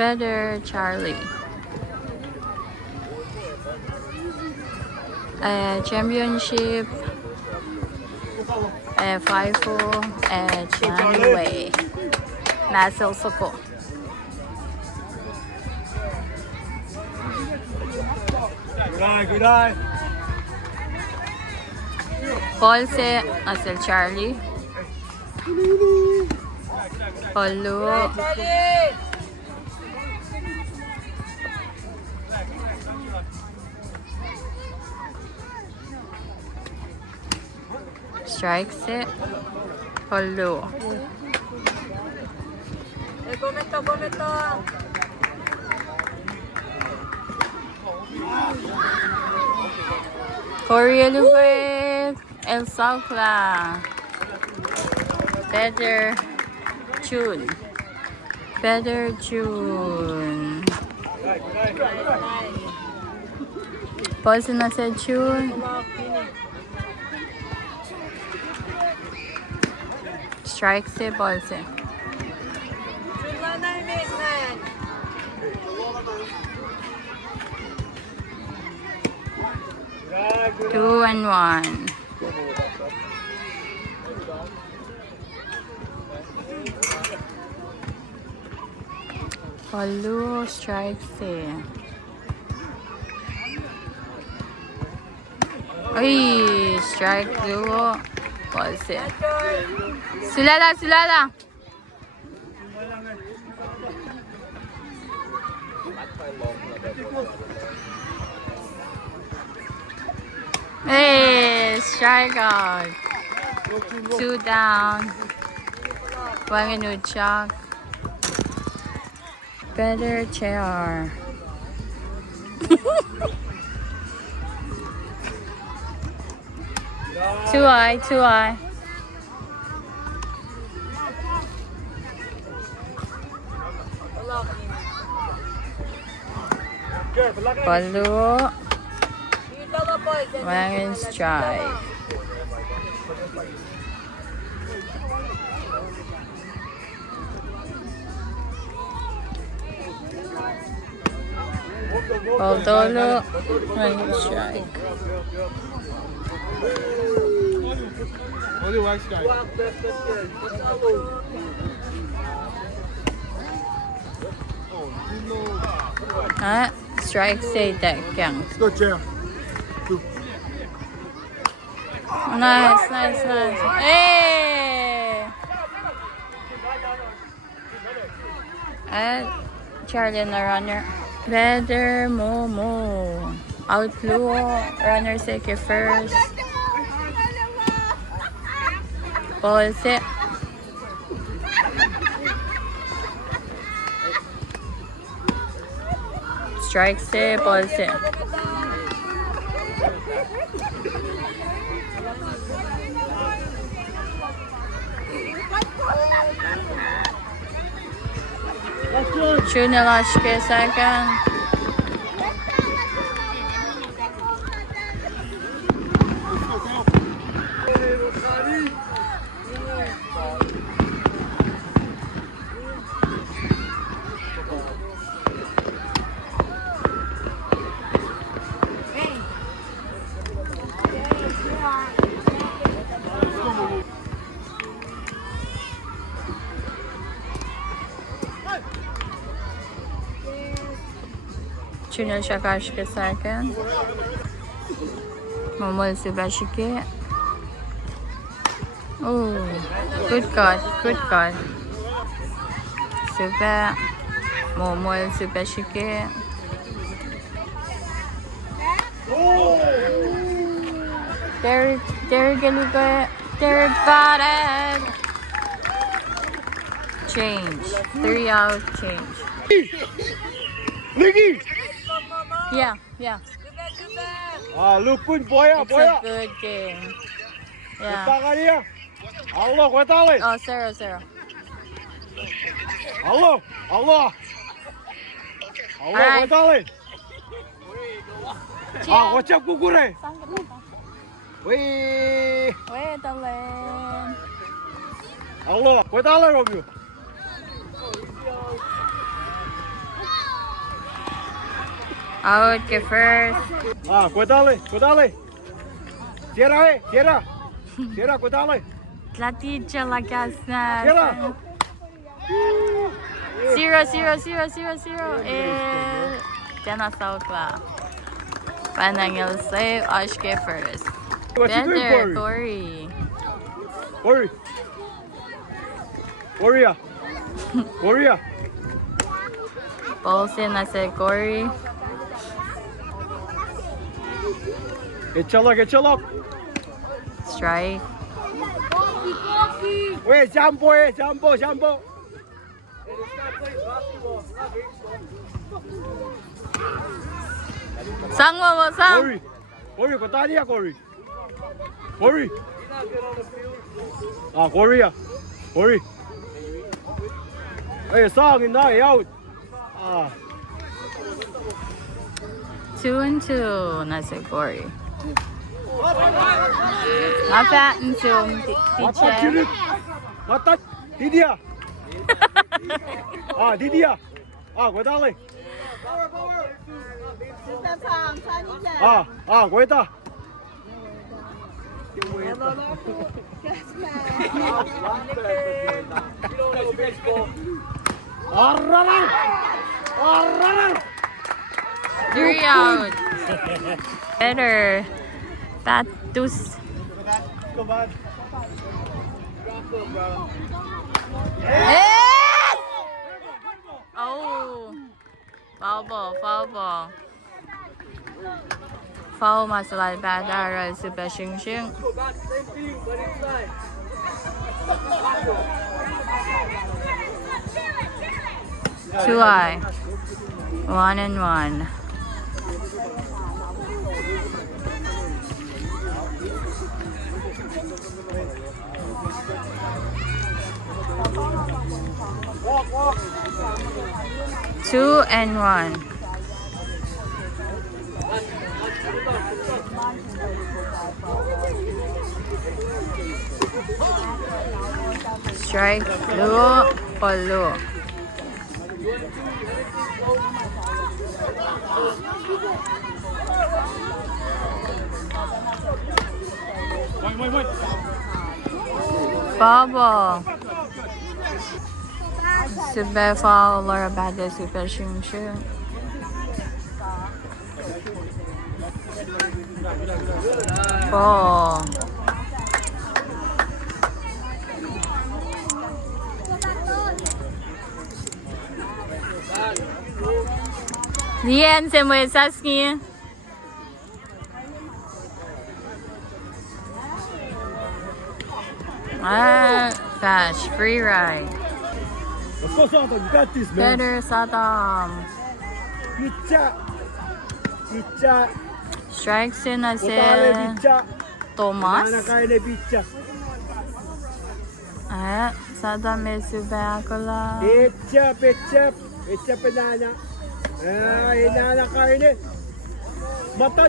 Better Charlie. Championship. FIFO. January. Nasil Soko. Good eye. Paul se Nasil Charlie. Paulo. Strikes it. Paulo. Comento. Korea Lupe. El Salcla. Better June. Better June. Pause na sa June. Strike se pause. 2-1. Follow strike se. Ay, strike duo. Pause. Sulala. Hey, strike out. 2 down. 1 minute chalk. Better chair. Two eye. Follow. One strike. Baldolo, one strike. Only one strike. Strike say that count. Let's go, Chair. Nice. Hey! Charlie and the runner. Better Momo. Outlaw. Runner second first. Ball set. Strike set. Ball set. Chunilashke second. Chunil Shakashke second. Momol Subashike. Oh, good cut. Super. Momol Subashike. Third batted. Change. 3 out change. Liggy! Yeah. Lupun, It's boya. a good game. Yeah. Tangannya. Allah, kau tahu. Oh, zero. Allah. Allah, kau tahu. Kau cakap kukur. Wih. Wait a lane. Allah, kau tahu, Robi. Out ke first. Cuéntale, cuéntale. Cierra, cierra. Cierra, cuéntale. Tlatitja lakasna. Cierra. 0. Tena Saukla. Panangil save. Ashke first. What you doing, Better, Corey? Corey. Corey. Corey. Corey. Bolsin, I said Corey. Get your luck. Strike. Wait, jumbo. Sang mo, sang. Corey, cuéntale dia, Corey. Corey. Corey. Hey, song in there, out. 2-2, I said Corey. Mata zoom Mata teacher. kiri. Mata di dia. Di dia. Cuéntale. Cuenta. Arraran. 3 out. Better. Patus. Yes! Oh. Foul ball. Foul masalah badara super xing. 2-1. 1-1. Walk. 2-1. Strike, luo, polo. Wait. Bubble. Super foul or bad super shing. Ball. Lian semua saski. Gosh, free ride. Let's go, Sato. You got this, man. Better Saddam. Pizza. Strikes in as Cuéntale, pizza. Thomas. Nakain pizza. Saddam is bakola. Pizza banana. Inanakain. Matan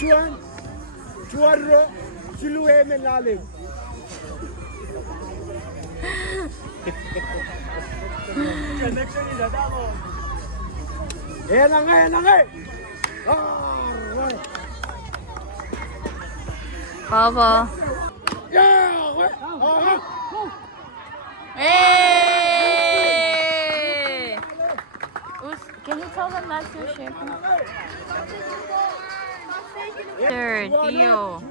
Juan. Juarro. Siluhe men lalim. Connection is ada mo. Ayan na nga. Right. Bubble. Yeah. Hey! Can you tell them that's your shape? Third, Theo.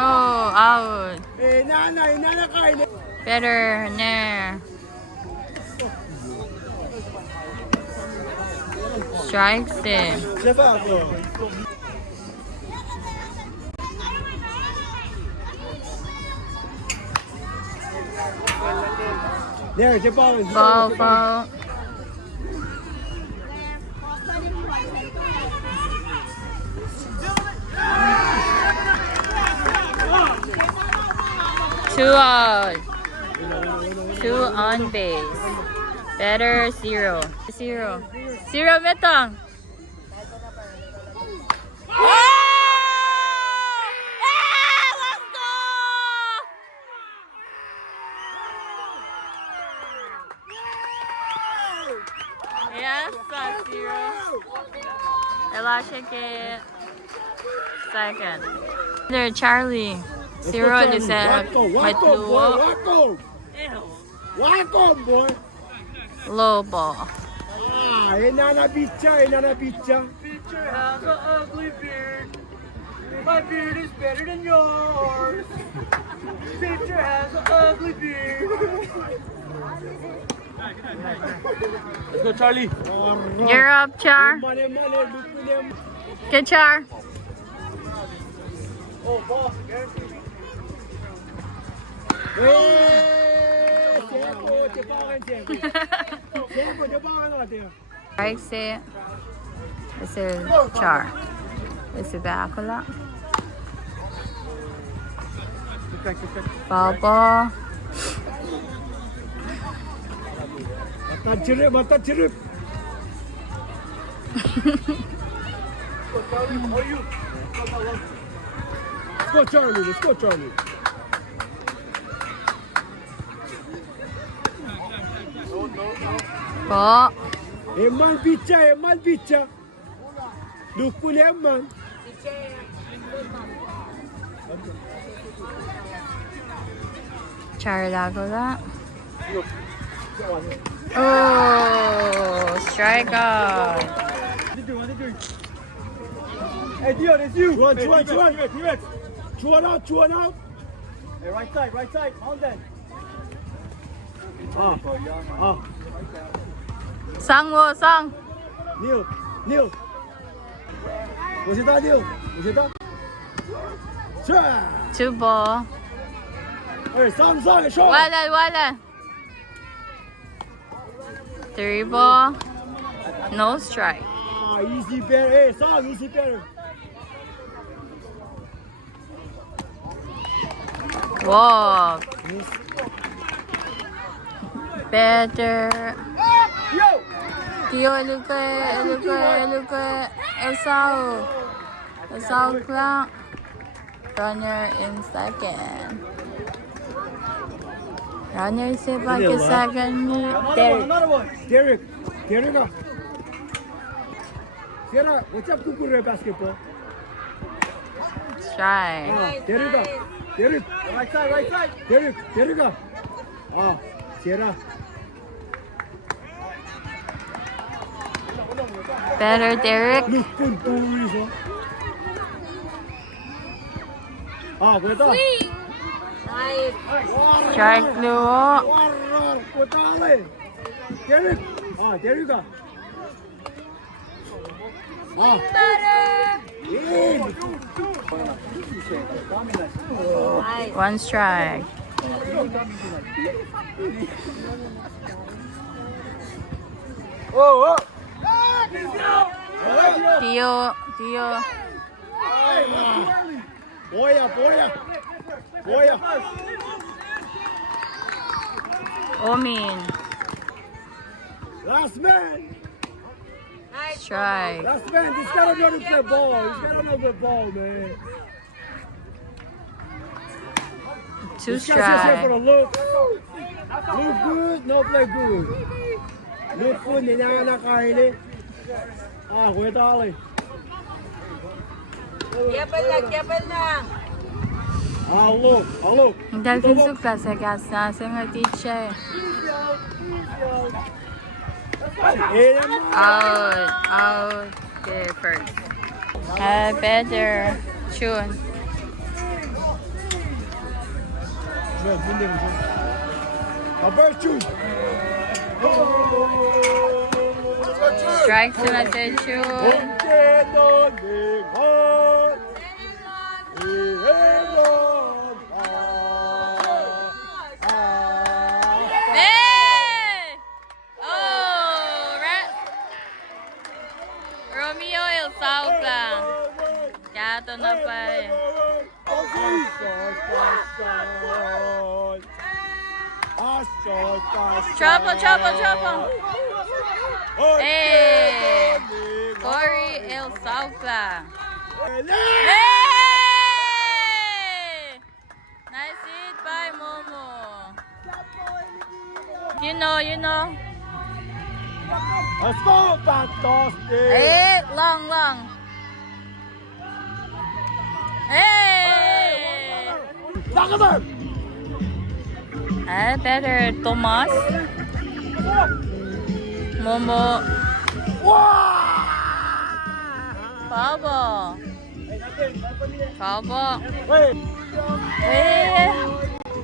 Oh, out. Inanakain. Better, nair. Strikes it. There, Ball. 2 out. 2 on base. Better 0. 0 metang. Let's go! ticket. Second. There, Charlie. Zero is a matluo. Wacko, boy. Low ball. Ah, inana picture. Picture has an ugly beard. My beard is better than yours. Picture has an ugly beard. Let's go, Charlie. You're up, Char. Get Char. Oh, boss. Right, say this is Char. This is Bacala. Ball. Mata chirip. Let's go, Charlie. Ball. Eman bicha. Dukul eman. Char Lagula. Oh, strike out. Hey, Dion, it's you. Chuan out. Hey, right side. Mountain. Sang. Neil. Was it that, Neil? Sure. 2 ball. Hey, Sang, shot. Wala. 3 ball. No strike. Ah, easy better. Hey, Sang, easy better. Walk. Better. Yo! Tio, Luke. Esau clock. Runner in second. Runner is back in second. Another one. Derek. Sierra, what's up, Kukure basketball? Strike. Derek. Right side. Derek. Sierra. Better, Derek. Look, puntuiso. Cuenta. Nice. Strike, Luo. Cuéntale. Derek. Derek. Nice. 1 strike. Oh. Tio. Boya. Omin. Last man. Nice. Strike. Last man. This guy don't know how to play ball. He's got to know the ball, man. 2 This guy's just here for strike. the look. Look good, no play good. Look good, ninanakaili. Cuéntale. Kebal na. Look. Dahil sukla sa gas na sa nga teacher. Out there first. Better. Chun. Strike sila sa Chun. Romeo El Sauca. Gato na pa eh. Trouble. Hey! Corey El Sauca. Hey! Nice hit by Momo. You know. Let's go, fantastic. Hey, long. kadar. Better Thomas. Momo. Foul ball. Foul ball. Wait.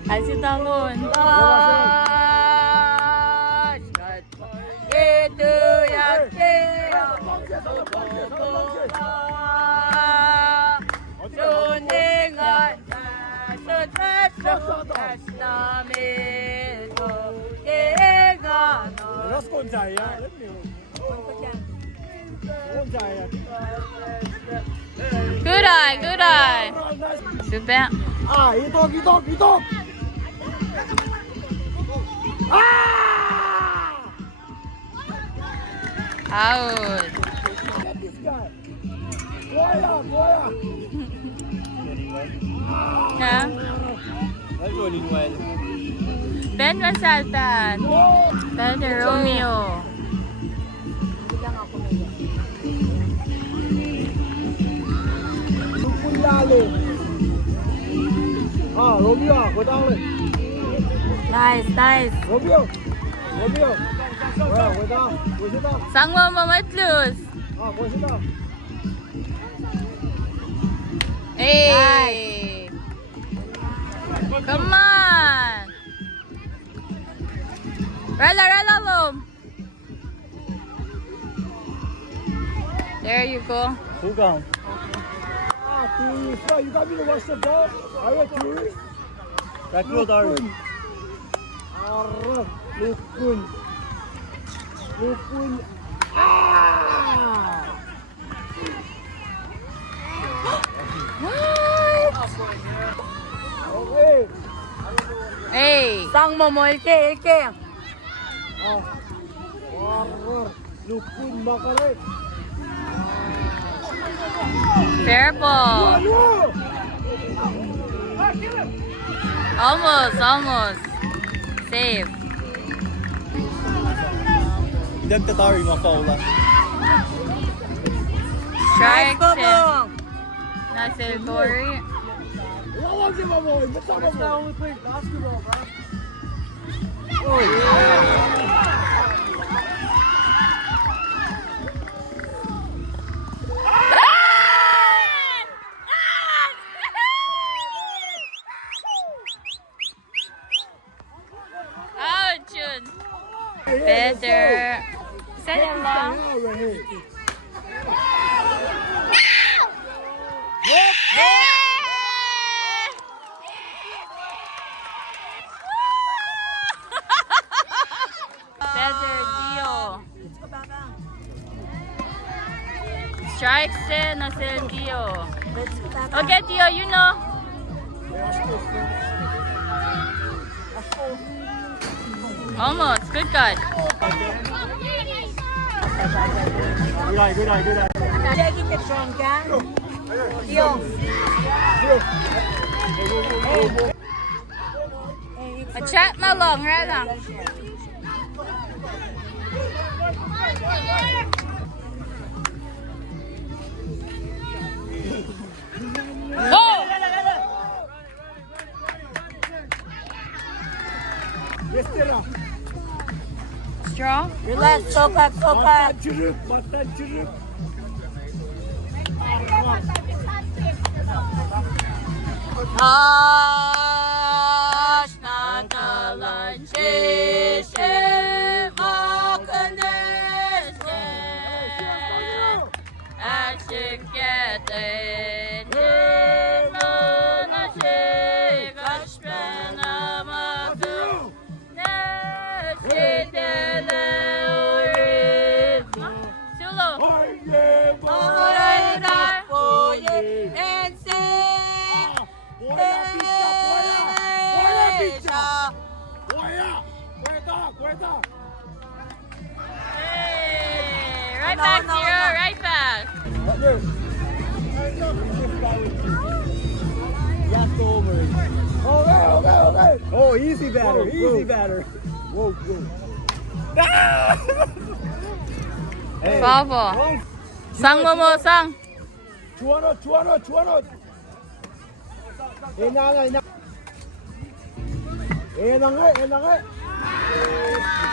Asin talon. Itu yang Suningan Sutas namin Let's go Jaya. Good eye, good eye. Super. Itok. Out. Get this guy. Boya. Yeah. That's rolling well. Ben Masaltan. Better Romeo. Romeo, 回档了。 Nice, nice. Romeo. 回档，回去档。 Sang mo matlus. 回去档。 Hey. Come on. Rela, Lom. There you go. Who gone? Tourist. You got me to watch the ball? Are you a tourist? Back road, Ari. Lukun. What? Okay. Hey. Sang mo ilke. Lukun makale. Fair ball. Almost. Save. Dagtatari mafaula. Strike. Nasa Corey. Lawan si Mamoy. Ba't sa Mamoy? only plays basketball, bro. Oh, Jun. Better. Send him long. Better deal. Strikes in na si Dio. Okay, Dio, you know. Almost. Good cut. Good eye. Lagi ka strong ka. Yung. A chat na long, right now. Go! Strong. Relax, sokat. Matan çürük. Taş natalan şişe akınese açık getin nanaşı kaşpen amakı nefsidele uğrayım Sulu Orayda Oye, ense. Cuenta. Hey, right back, Zero, right back. Last over. Okay. Oh, easy batter. Whoa. Easy batter. Whoa. Hey. Foul ball. Sang mo, sang. Chuano. Ina. Eh na nga, eh na nga.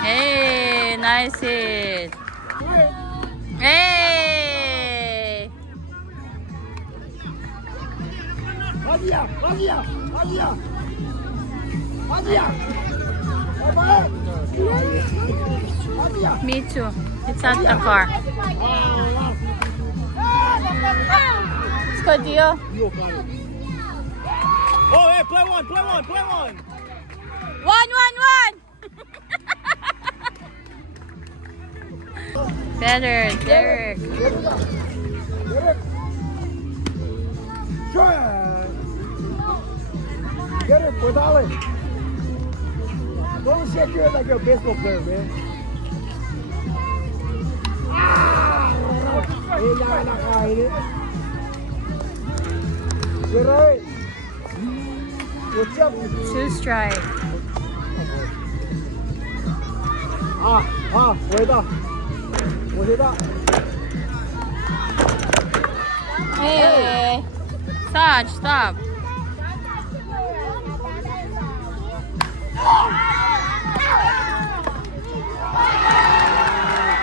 Hey, nice hit. Hey! Adia, Adia, Adia. Adia. Bye-bye. Adia. Me too. It's at the car. Let's go, Dio. Oh, hey, play one, play one, play one. 1-1-1! Better, Derek. Derek. Derek, pedale. Don't shake your head like you're a baseball player, man. Kailangan na kainin. You're right. What's up? 2 strike.回到，我知道。 Hey! Saj, stop.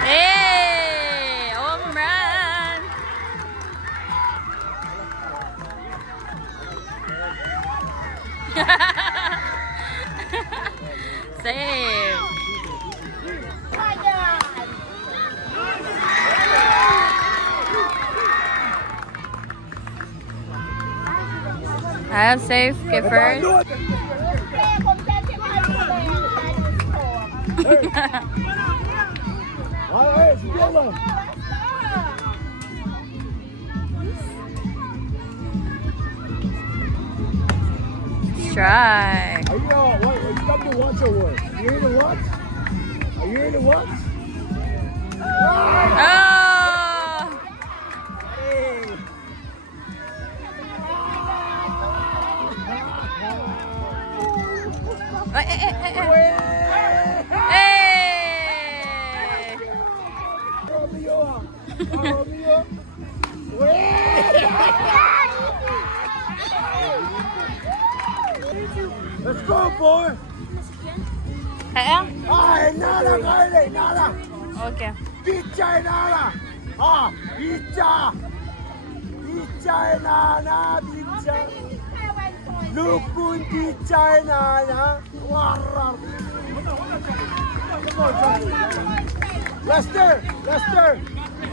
Hey! Home run! Save! I have safe. Get first. Hey, sige lang. Strike. Are you come to watch or what? You here to watch? Are you here to watch? Oh! Hey! Romeo! Romeo! Let's go, boy! Kaya? Ay, nada, Carly, nada! Okay. Pizza, nada! Pizza! Pizza, nada, pizza! Lupun, pizza, nada! Warra! Come on, Johnny! Lester! Lester!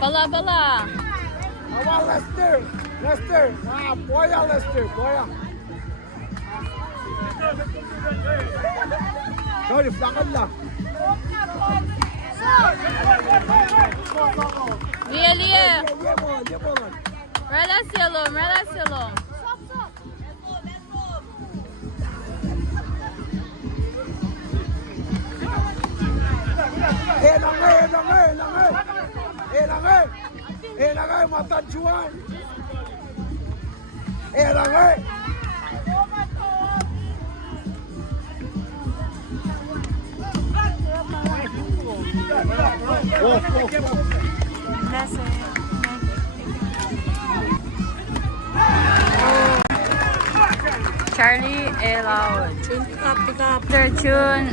Bala. I want Lester! Lester! Boya, Lester! Boya! Sorry, flakan lang. Lia. Lemon. Relasilom. Enangay, matanjuan. Enangay. Charlie Elao. Pick up. Their tune.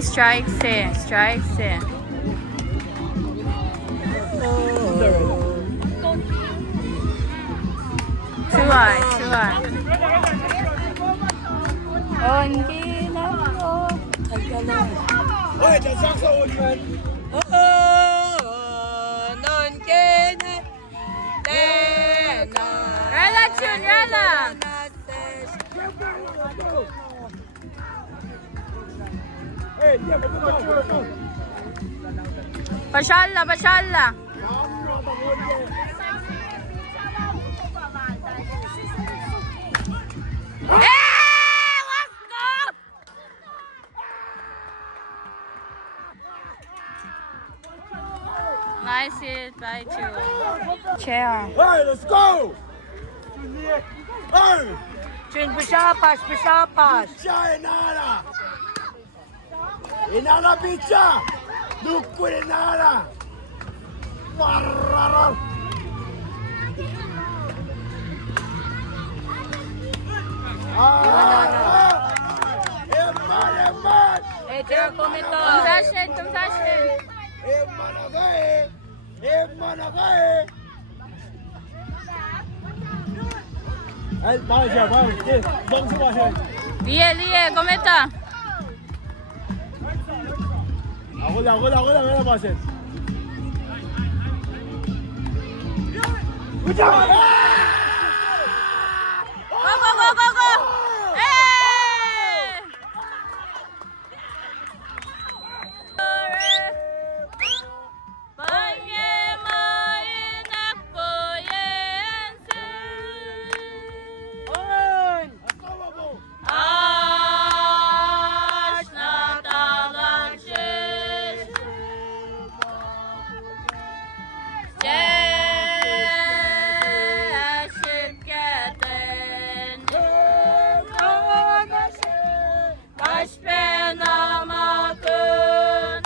Strike C. 2-1. Oh, hindi na ako. Oy, das sagst du unten. Non can Rela tune, Rela. Hey, yeah, but go. Pasyala. Hey, let's go! Nice hit by two. Chair. Hey, let's go! Hey! Chin, pisapas. Pizza, Inana! Inana pizza! Dukulinara. Warara. Eman. Teacher, komento. Confession, confession. Eman agae. Ay, bawal siya, bawal. Bang suwa siya. Lie, komenta. Ako lang, basit. Uja! Go! Hey! On! Aż na talach żyć. Szybkie ten. Kaśpie na makun.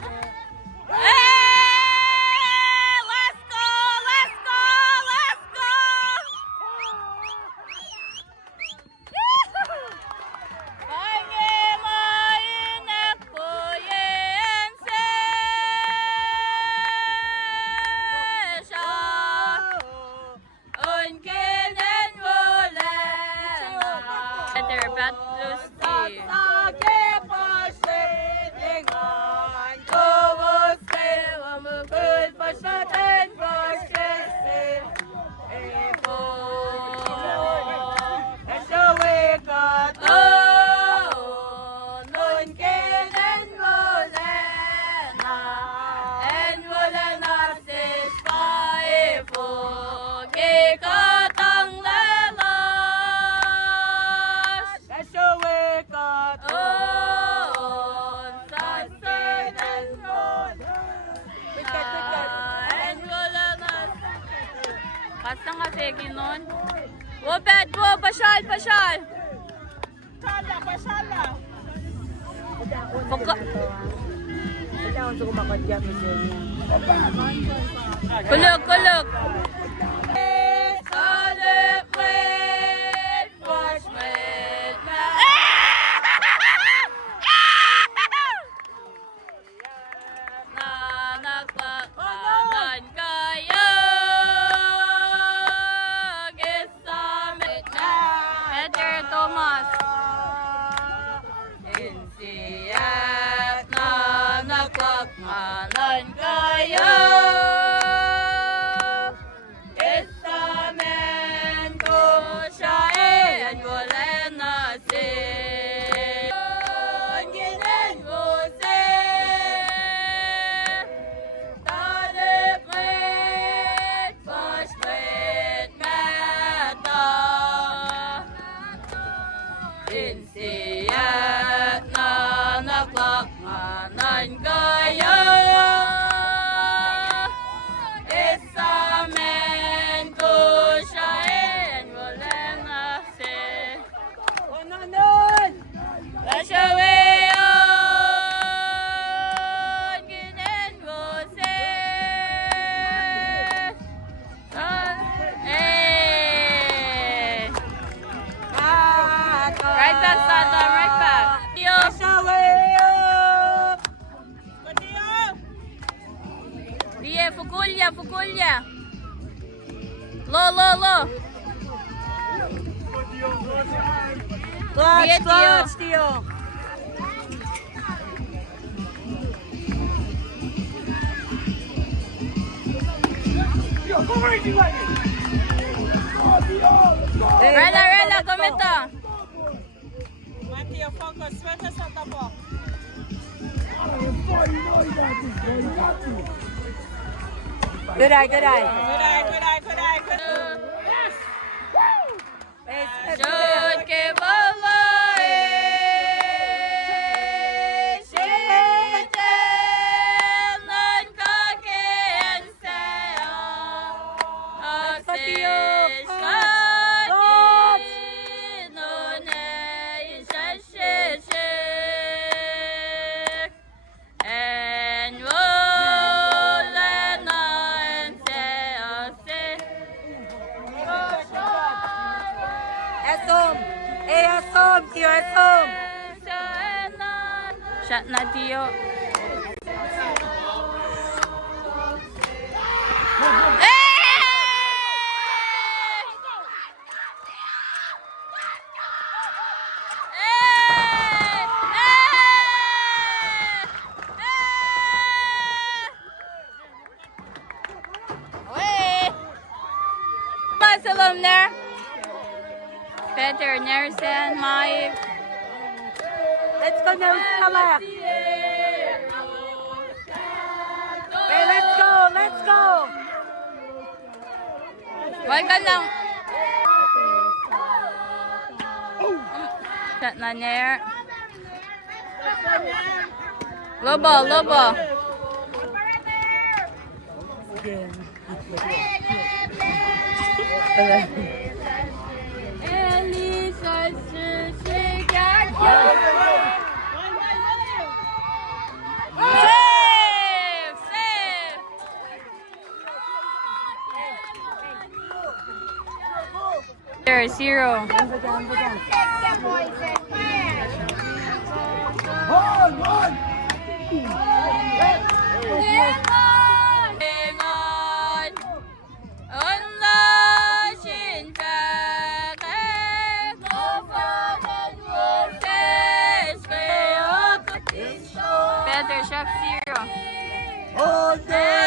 Let's go! Panie moje pojęcie, on kenen wolena. Better bat lusti. Oh, nun kenen wolena, en wolena sis paifo, kikatang lelas. Oh, sasenen en wolena. Basta nga sige nun. Wopet, pasyal. Pagka... Kulog. Nagpakanan kayo. Gisamit na. Peter Thomas. Insiyat na nagpakanan kayo. Gisamin ko siya and wala na siya. Ang ginin ko siya. Talikit, paspit, mata. Insiyat na naglakmanan kayo. Isamin ko siya and wala na siya. Lasyawiyon, ginin mo siya. Right back, Sandom, right back. Lie, fukulya. Lo. Clutch, Tio. Rela, komenta. Mateo, focus. Swerte sa tapo. Good eye. Should ke balai. Shitelan kaken saya. Asis kaki nune shashishik. And home. Shot na Tio. Bakalım there. Peter Nelson, Mike. Let's go now, Kala. Hey, let's go, let's go. Wag ka lang. Shot na niya. Lobo, lobo. Elisa, Save! Save! There, 0. One. Better shot 0. All day.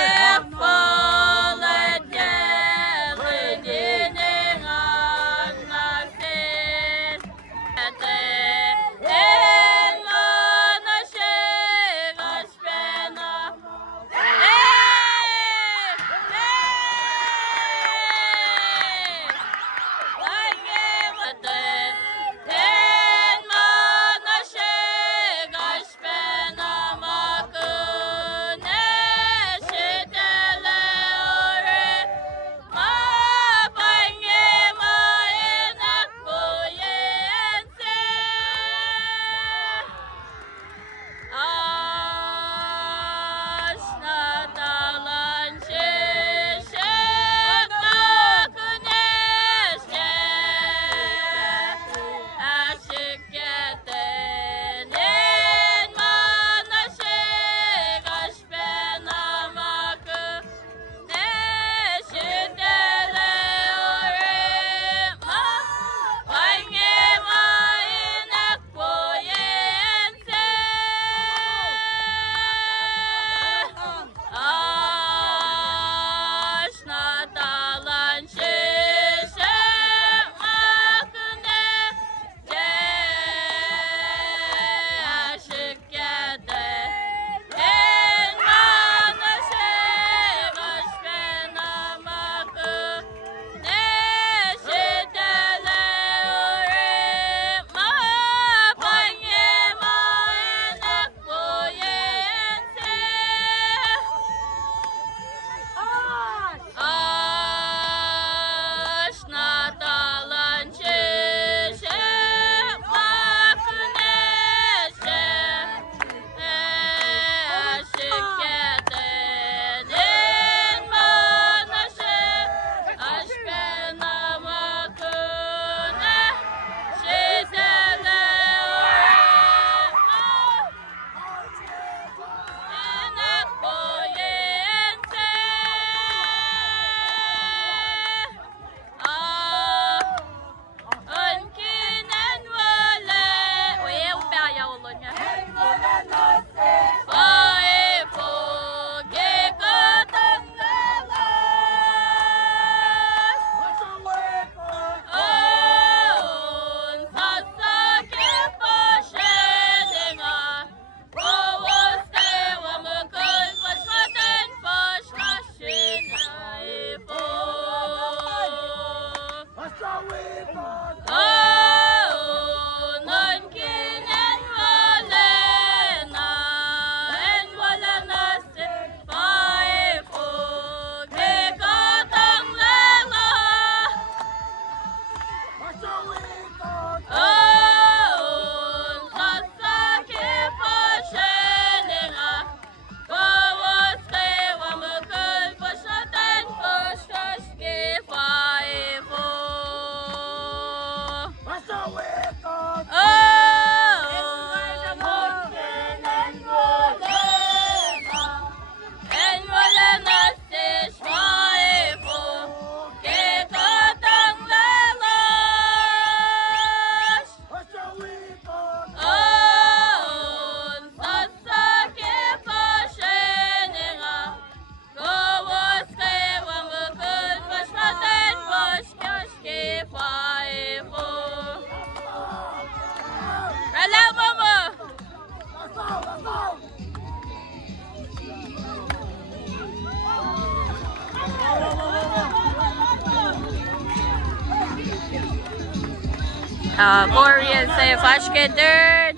Korean say Fashke third.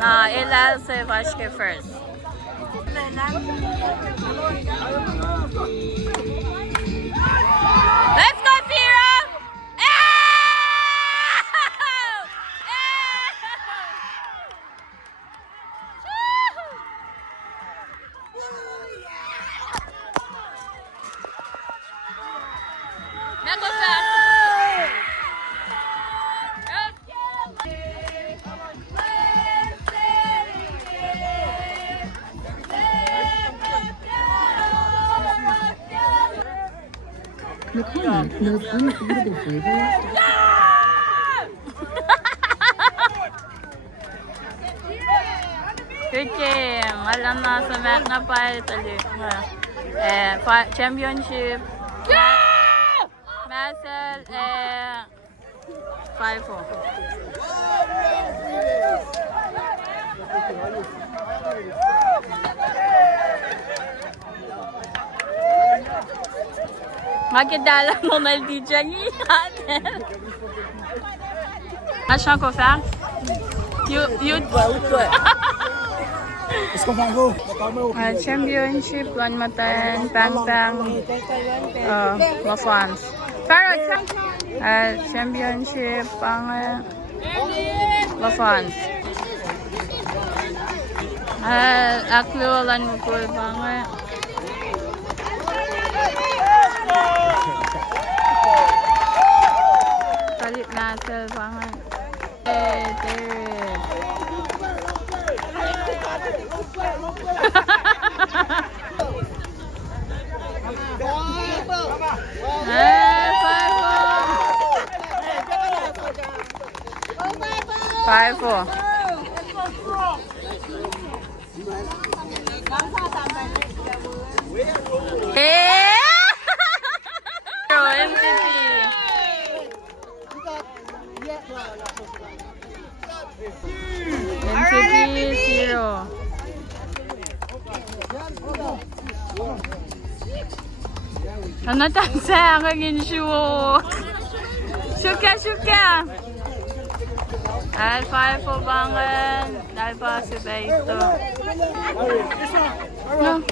Ilal say Fashke first. Let's go, Zero! McCormick knows unforgettable flavors. Good game. Alam na sa mat na pa tali. Championship. Marcel 5-4. Magkidala mo na DJ natin. Match na ko, Fang? You Let's go, Mango. championship, one matan, Pang Mafans. Pero, championship, Pang Mafans. Aklo, lan mo po, Pang Kalit na sa Pang Five, four. MCT. MCT 0. Ano tansa ang shoot? Syuka. Alpha po bangan. Alpha si Beto. No.